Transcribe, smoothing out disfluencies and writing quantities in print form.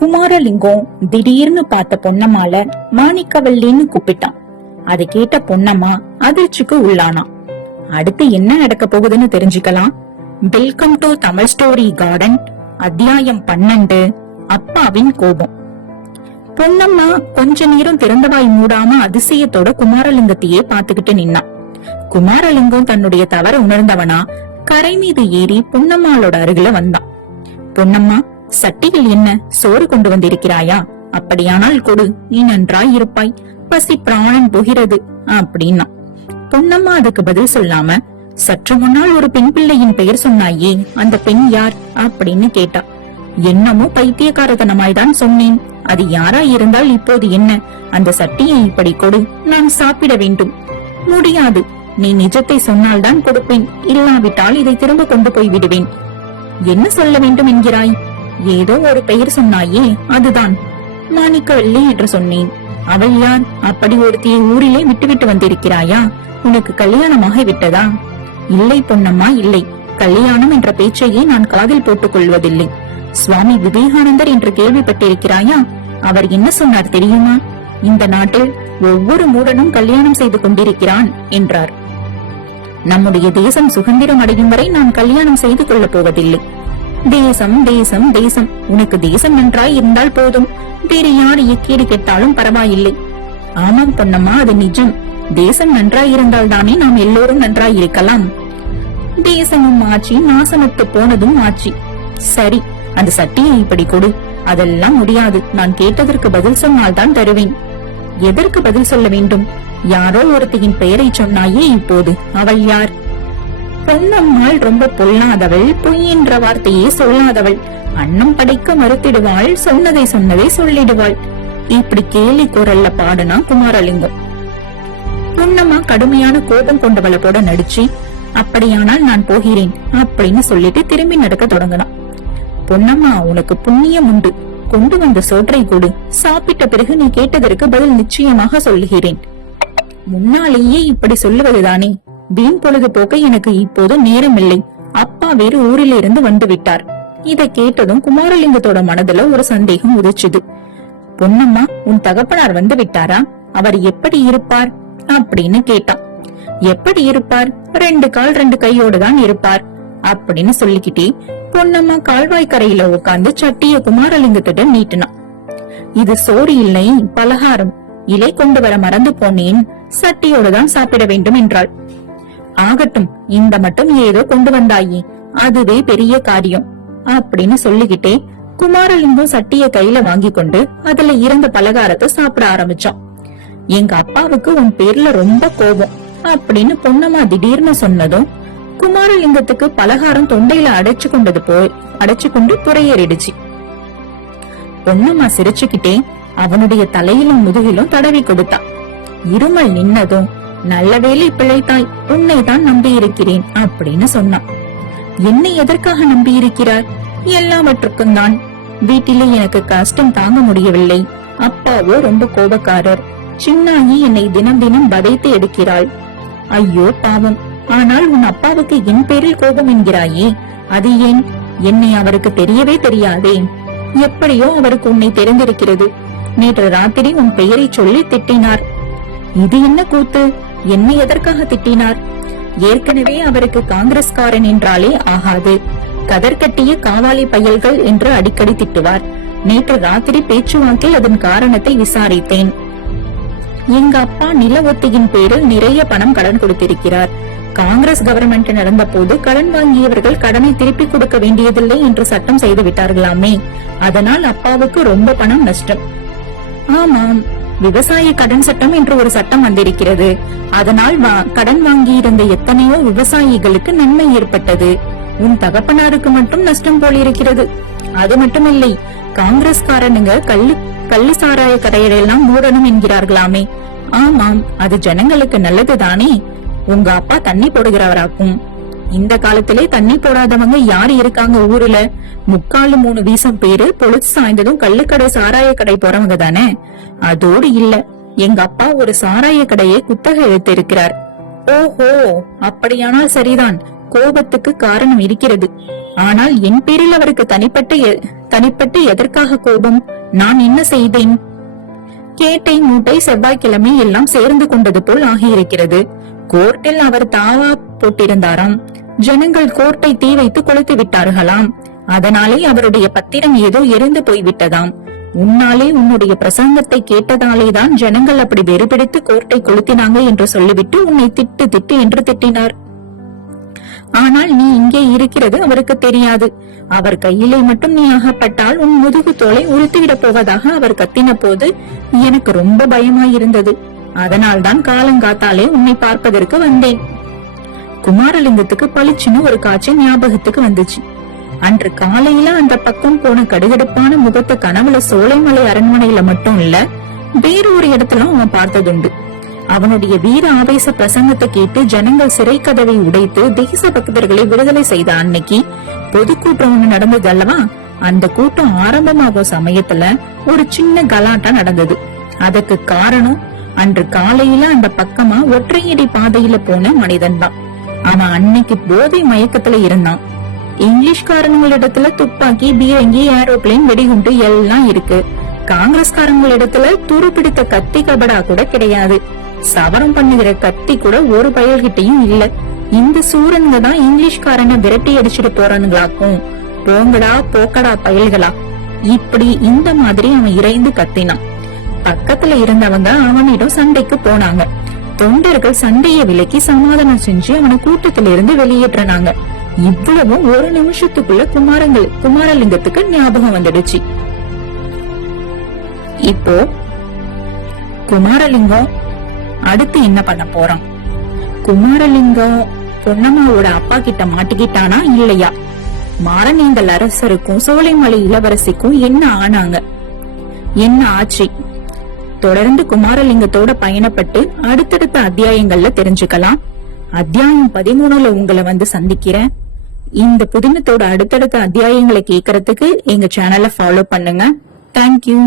குமாரலிங்கம் திடீர்னு பார்த்த பொன்னம்மால மாணிக்கவல்லின்னு கூப்பிட்டான். அதை கேட்ட பொன்னம்மா அதிர்ச்சிக்கு உள்ளானா. அடுத்து என்ன நடக்க போகுதுன்னு தெரிஞ்சுக்கலாம். Welcome to Tamil story garden, அத்தியாயம் 12, அப்பாவின் கோபம். பொன்னம்மா கொஞ்ச நேரம் திறந்தவாய் மூடாம அதிசயத்தோட குமாரலிங்கத்தையே பாத்துக்கிட்டு நின்னான். குமாரலிங்கம் தன்னுடைய தவற உணர்ந்தவனா கரை மீது ஏறி பொன்னம்மாளோட அருகில வந்தான். பொன்னம்மா, சட்டிகள் என்ன, சோறு கொண்டு வந்திருக்கிறாயா? அப்படியானால் கொடு, நீ நன்றாய் இருப்பாய், பசி பிராணன் போகிறது அப்படின்னா. பொன்னம்மா அதுக்கு பதில் சொல்லாம, சற்று முன்னால் ஒரு பெண் பிள்ளையின் பெயர் சொன்னாயே, அந்த பெண் யார் அப்படின்னு கேட்டா. என்னமோ பைத்தியக்காரத்தனமாய்தான் சொன்னேன். அது யாரா இருந்தால் இப்போது என்ன? அந்த சட்டியை இப்படி கொடு, நான் சாப்பிட வேண்டும். முடியாது, நீ நிஜத்தை சொன்னால்தான் கொடுப்பேன், இல்லாவிட்டால் இதை திரும்ப கொண்டு போய் விடுவேன். என்ன சொல்ல வேண்டும் என்கிறாய்? ஏதோ ஒரு பெயர் சொன்னாயே, அதுதான். மாணிக்கவல்லி என்று சொன்னேன். அவள் யார்? அப்படி ஒருத்தியை ஊரிலே விட்டுவிட்டு வந்திருக்கிறாயா? உனக்கு கல்யாணமாக விட்டதா? இல்லை பொன்னம்மா, இல்லை. கல்யாணம் என்ற பேச்சையே நான் காதில் போட்டுக் கொள்வதில்லை. சுவாமி விவேகானந்தர் என்று கேள்விப்பட்டிருக்கிறாயா? அவர் என்ன சொன்னார் தெரியுமா? இந்த நாட்டில் ஒவ்வொரு மூடனும் கல்யாணம் செய்து கொண்டிருக்கிறான் என்றார். நம்முடைய தேசம் சுதந்திரம் அடையும் வரை நான் கல்யாணம் செய்து கொள்ளப் போவதில்லை. தேசம் தேசம் தேசம், உனக்கு தேசம் நன்றாய் இருந்தால் போதும், வேறு யார் எக்கேடு கேட்டாலும் பரவாயில்லை. ஆமாம் பொன்னம்மா, அது நிஜம். தேசம் நன்றாய் இருந்தால் தானே நாம் எல்லோரும் நன்றாய் இருக்கலாம். தேசமும் ஆட்சி, நாசமத்து போனதும் ஆட்சி. சரி, அந்த சட்டியை இப்படி கொடு. அதெல்லாம் முடியாது, நான் கேட்டதற்கு பதில் சொன்னால்தான் தருவேன். எதற்கு பதில் சொல்ல வேண்டும்? யாரோ ஒருத்தியின் பெயரை சொன்னாயே இப்போது, அவள் யார்? பொன்னம்மாள் ரொம்ப பொல்லாதவள், பொய் என்ற வார்த்தையே சொல்லாதவள், அன்னம் படைக்க மறுத்திடுவாள், சொன்னதை சொல்லிடுவாள். இப்படி கேலி குரல்ல பாடுனா குமாரலிங்கம். பொன்னம்மா கடுமையான கோபம் கொண்டவளை போட நடிச்சு, அப்படியானால் நான் போகிறேன் அப்படின்னு சொல்லிட்டு திரும்பி நடக்க தொடங்கினான். பொன்னம்மா, உனக்கு புண்ணியம் உண்டு, கொண்டு வந்த சோற்றை கொடு, சாப்பிட்ட பிறகு நீ கேட்டதற்கு பதில் நிச்சயமாக சொல்லுகிறேன். முன்னாலேயே இப்படி சொல்லுவதுதானே? வீண் பொழுது போக்க எனக்கு இப்போது நேரமில்லை. அப்பா வேறு ஊரில் இருந்து வந்து விட்டார். இதை கேட்டதும் குமாரலிங்கத்தோட மனதுல ஒரு சந்தேகம் உதிச்சுது. பொன்னம்மா, உன் தகப்பனார் வந்து விட்டாரா? அவர் எப்படி இருப்பார் அப்படின்னு கேட்டான். எப்படி இருப்பார்? 2 கால் 2 கையோடு தான் இருப்பார் அப்படின்னு சொல்லிக்கிட்டே பொன்னம்மா கால்வாய்க்கரையில உட்கார்ந்து சட்டிய குமாரலிங்கத்திட்ட நீட்டினான். இது சோறு இல்லை, பலகாரம். இலை கொண்டு வர மறந்து போனேன், சட்டியோடு தான் சாப்பிட வேண்டும் என்றாள். ஆகட்டும், இந்த மட்டும் ஏதோ கொண்டு வந்தாயே, அதுவே பெரிய காரியம் அப்படின்னு சொல்லிக்கிட்டே குமாரலிங்கம் சட்டிய கையில வாங்கி கொண்டு அதுல இருந்த பலகாரத்தை சாப்பிட ஆரம்பிச்சான். எங்க அப்பாவுக்கு உன் பேர்ல ரொம்ப கோபம் அப்படின்னு பொன்னம்மா திடீர்னு சொன்னதும் குமாரலிங்கத்துக்கு பலகாரம் தொண்டையில அடைச்சு கொண்டு புறையேறிடுச்சு. பொன்னம்மா சிரிச்சுக்கிட்டே அவனுடைய தலையிலும் முதுகிலும் தடவி கொடுத்தா. இருமல் நின்னதும், நல்ல வேளை பிழைத்தாய், உன்னை தான் நம்பி இருக்கிறேன் அப்படின்னு சொன்னான். என்னை எதற்காக நம்பி இருக்கிறார்? எல்லாவற்றுக்கும் தான். வீட்டிலே எனக்கு கஷ்டம் தாங்க முடியவில்லை. அப்பாவோ ரொம்ப கோபக்காரர். சின்னாயி என்னை தினம் தினம் வதைத்து எடுக்கிறாள். ஐயோ பாவம். ஆனால் உன் அப்பாவுக்கு என் பேரில் கோபம் என்கிறாயே, அது ஏன்? என்னை அவருக்கு தெரியவே தெரியாதே. எப்படியோ அவருக்கு உன்னை தெரிந்திருக்கிறது. நேற்று ராத்திரி உன் பெயரை சொல்லி திட்டினார். இது என்ன கூத்து? என்னை எதற்காக திட்டினார்? ஏற்கனவே அவருக்கு காங்கிரஸ்காரன் என்றாலே ஆகாது. கதர்கட்டிய காவாலி பயல்கள் என்று அடிக்கடி திட்டுவார். நேற்று ராத்திரி பேச்சுவாக்கில் அதன் காரணத்தை விசாரித்தேன். எங்க அப்பா நில ஒத்தியின் பேரில் நிறைய பணம் கடன் கொடுத்திருக்கிறார். காங்கிரஸ் கவர்மெண்ட் நடந்த போது கடன் வாங்கியவர்கள் கடனை திருப்பி கொடுக்க வேண்டியதில்லை என்று சட்டம் செய்து விட்டார்களாமே, அதனால் அப்பாவுக்கு ரொம்ப பணம் நஷ்டம். ஆமாம், விவசாய கடன் சட்டம் என்று ஒரு சட்டம் வந்திருக்கிறது. அதனால் கடன் வாங்கியிருந்த எத்தனையோ விவசாயிகளுக்கு நன்மை ஏற்பட்டது. உன் தகப்பனாருக்கு மட்டும் நஷ்டம் போலிருக்கிறது. அது மட்டுமில்லை, காங்கிரஸ்காரனுங்க கள்ளு சாராய கடையெல்லாம் மூடணும் என்கிறார்களாமே. ஆமாம், அது ஜனங்களுக்கு நல்லதுதானே. உங்க அப்பா தண்ணி போடுகிறவராக்கும். இந்த காலத்திலே தண்ணி போடாதவங்க யாரு இருக்காங்க ஊருல? 3/4 வீசம் பேரு பொழுது சாய்ந்ததும் கள்ளுக்கடை சாராய கடை போறவங்க தானே. அதோடு இல்ல, எங்க அப்பா ஒரு சாராய கடையை குத்தகை எடுத்திருக்கிறார். ஓஹோ, அப்படியானால் சரிதான். கோபத்துக்கு காரணம் இருக்கிறது. ஆனால் என் பேரில் அவருக்கு தனிப்பட்டு எதற்காக கோபம்? நான் என்ன செய்தேன்? கேட்டை மூட்டை செவ்வாய்க்கிழமை எல்லாம் சேர்ந்து கொண்டது போல் ஆகியிருக்கிறது. கோர்ட்டில் அவர் தாவா போட்டிருந்தாராம். ஜனங்கள் கோர்ட்டை தீ வைத்து கொளுத்து விட்டார்களாம். அதனாலே அவருடைய பத்திரம் ஏதோ எரிந்து போய்விட்டதாம். உன்னாலே உன்னுடைய பிரசங்கத்தை கேட்டதாலேதான் ஜனங்கள் அப்படி வெறுபிடித்து கோர்ட்டை கொளுத்தினாங்க என்று சொல்லிவிட்டு உன்னை திட்டு திட்டு என்று திட்டினார். ஆனால் நீ இங்கே இருக்கிறது அவருக்கு தெரியாது. அவர் கையிலே மட்டும் நீ அகப்பட்டால் உன் முதுகு தோலை உறுத்திவிடப் போவதாக அவர் கத்தின போது எனக்கு ரொம்ப பயமாயிருந்தது. அதனால்தான் காலங்காத்தாலே உன்னை பார்ப்பதற்கு வந்தேன். குமாரலிங்கத்துக்கு பளிச்சுன்னு ஒரு காட்சி ஞாபகத்துக்கு வந்துச்சு. அன்று காலையில அந்த பக்கம் போன கடுகடுப்பான முகத்தை கனவுல சோலைமலை அரண்மனையில மட்டும் இல்ல, வேறு ஒரு இடத்துல அவன் பார்த்ததுண்டு. அவனுடைய வீர ஆவேச பிரசங்கத்தை கேட்டு ஜனங்கள் சிறை கதவை உடைத்து தேச பக்தர்களை விடுதலை செய்த அன்னைக்கு பொதுக்கூட்டம் ஒண்ணு நடந்தது அல்லவா? அந்த கூட்டம் ஆரம்பமாகும் சமயத்துல ஒரு சின்ன கலாட்டா நடந்தது. அதுக்கு காரணம் அன்று காலையில அந்த பக்கமா ஒற்றையடி பாதையில போன மனிதன் தான். அவன் அன்னைக்கு போதை மயக்கத்துல இருந்தான். இங்கிலீஷ்காரங்களிடத்துல துப்பாக்கி, பீரங்கி, ஏரோப்ளேன், வெடிகுண்டு எல்லாம் இருக்கு. காங்கிரஸ்காரங்களிடத்துல துருப்பிடித்த கத்தி கபடா கூட கிடையாது. சவரம் பண்ணுகிற கத்தி கூட ஒரு பயல்கிட்டையும் இல்ல. இந்த சூரனுங்க தான் இங்கிலீஷ்காரனை விரட்டி அடிச்சுட்டு போறானுங்களாக்கும். போங்கடா போக்கடா பயல்களா, இப்படி இந்த மாதிரி அவன் இறைந்து கத்தினான். பக்கத்துல இருந்தவங்க அவனிடம் சண்டைக்கு போனாங்க. தொண்டர்கள் சண்டையை விலக்கி சமாதானம் செஞ்சு அவனை கூட்டத்திலிருந்து வெளியேற்றினாங்க. இவ்வளவும் ஒரு நிமிஷத்துக்குள்ள குமாரலிங்கத்துக்கு ஞாபகம் வந்துடுச்சு. இப்போ குமாரலிங்கம் அடுத்து என்ன பண்ண போறான்? குமாரலிங்கம் பொன்னம்மாவோட அப்பா கிட்ட மாட்டிக்கிட்டானா இல்லையா? மாரநேந்தல் அரசருக்கும் சோலைமலை இளவரசிக்கும் என்ன ஆனாங்க, என்ன ஆச்சு? தொடர்ந்து குமாரலிங்கத்தோட பயணப்பட்டு அடுத்தடுத்த அத்தியாயங்கள்ல தெரிஞ்சுக்கலாம். அத்தியாயம் 13ல உங்களை வந்து சந்திக்கிறேன். இந்த புதினத்தோட அடுத்தடுத்த அத்தியாயங்களை கேட்கறதுக்கு எங்க சேனலை ஃபாலோ பண்ணுங்க. தேங்க்யூ.